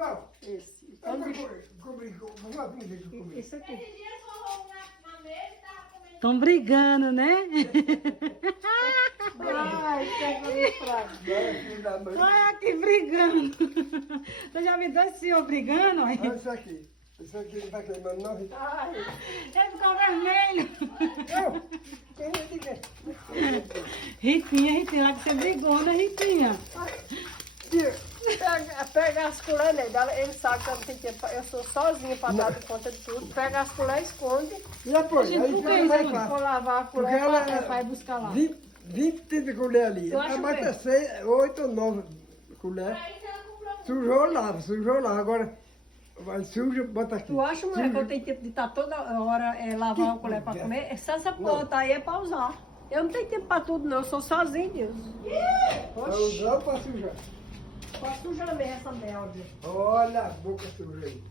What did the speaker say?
Qual? Esse. Eu Então, vou uma vida que eu comi. isso aqui. Estão brigando, né? Ai, que fraco. Filho da mãe. Olha aqui brigando. Você já me dois senhor brigando? Olha. Olha isso aqui. Isso aqui não tá queimando, não, Rita? Ai, Ele ficou vermelho. Não! Quem é que quer? Ritinha, lá que você brigou, né, Ritinha? pega as colheres dele. Ele sabe que eu não tenho tempo. Eu sou sozinha para dar de conta de tudo. Pega as colheres, esconde. E depois? Gente, Aí por que fica isso mais aqui? Vou fácil. lavar a Porque colher ela para ir buscar lá. 20 de colher ali. Eu acho A bota bem. 6, 8 ou 9 colheres. Sujou lá. Agora, vai suja, bota aqui. Tu acha, mulher, que eu tenho tempo de estar toda hora lavar a colher para comer? Essa ponta aí é para usar. Eu não tenho tempo para tudo, não. Eu sou sozinha, Deus. Vai usar ou pra sujar? Para sujar mesmo essa merda. Olha a boca suja aí.